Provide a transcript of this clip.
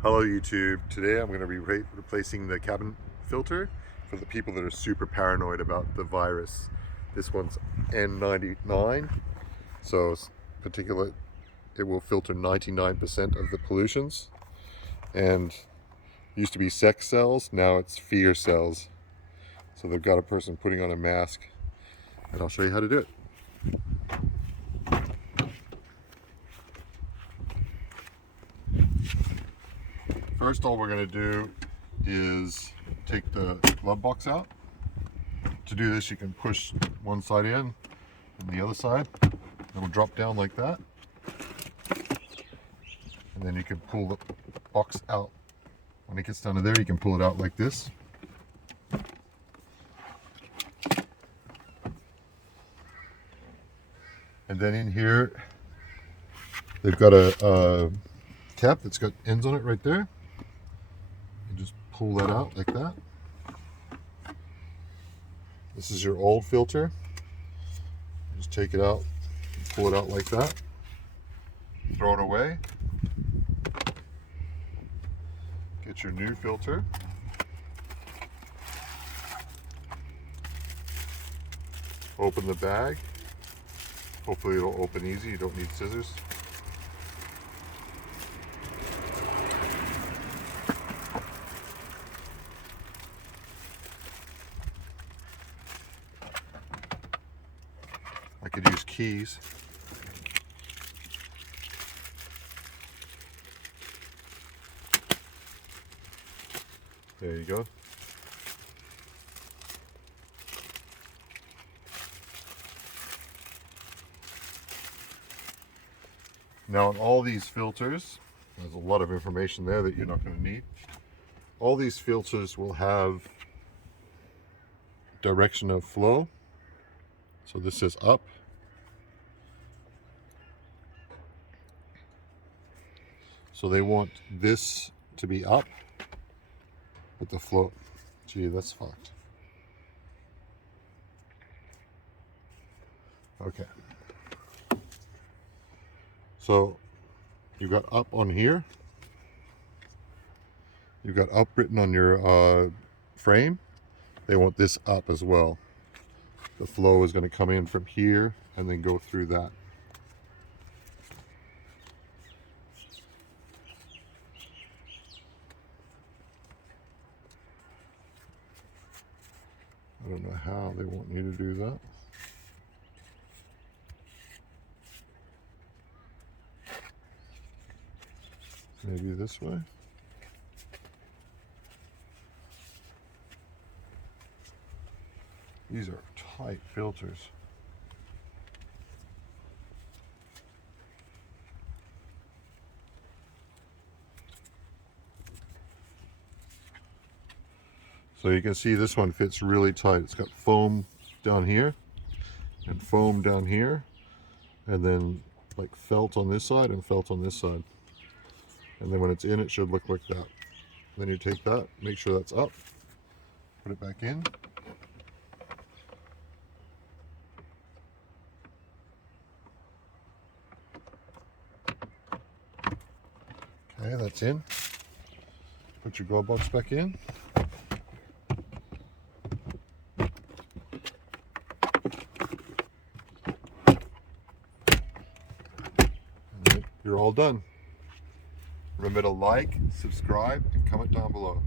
Hello YouTube. Today I'm going to be replacing the cabin filter for the people that are super paranoid about the virus. This one's N99, so particulate, it will filter 99% of the pollutions. And used to be sex cells, now it's fear cells. So they've got a person putting on a mask, and I'll show you how to do it. First, all we're going to do is take the glove box out. To do this, you can push one side in and the other side. It will drop down like that. And then you can pull the box out. When it gets down to there, you can pull it out like this. And then in here, they've got a cap that's got ends on it right there. Just pull that out like that. This is your old filter. Just take it out, pull it out like that, throw it away. Get your new filter. Open the bag. Hopefully it'll open easy, you don't need scissors. I could use keys. There you go. Now, on all these filters, there's a lot of information there that you're not going to need. All these filters will have direction of flow. So this says up. So they want this to be up with the flow. Gee, that's fucked. Okay. So you've got up on here. You've got up written on your frame. They want this up as well. The flow is going to come in from here and then go through that. I don't know how they want me to do that. Maybe this way. These are tight filters. So you can see this one fits really tight. It's got foam down here and foam down here, and then like felt on this side and felt on this side. And then when it's in, it should look like that. Then you take that, make sure that's up, put it back in. Okay, that's in. Put your glove box back in. And you're all done. Remember to like, subscribe, and comment down below.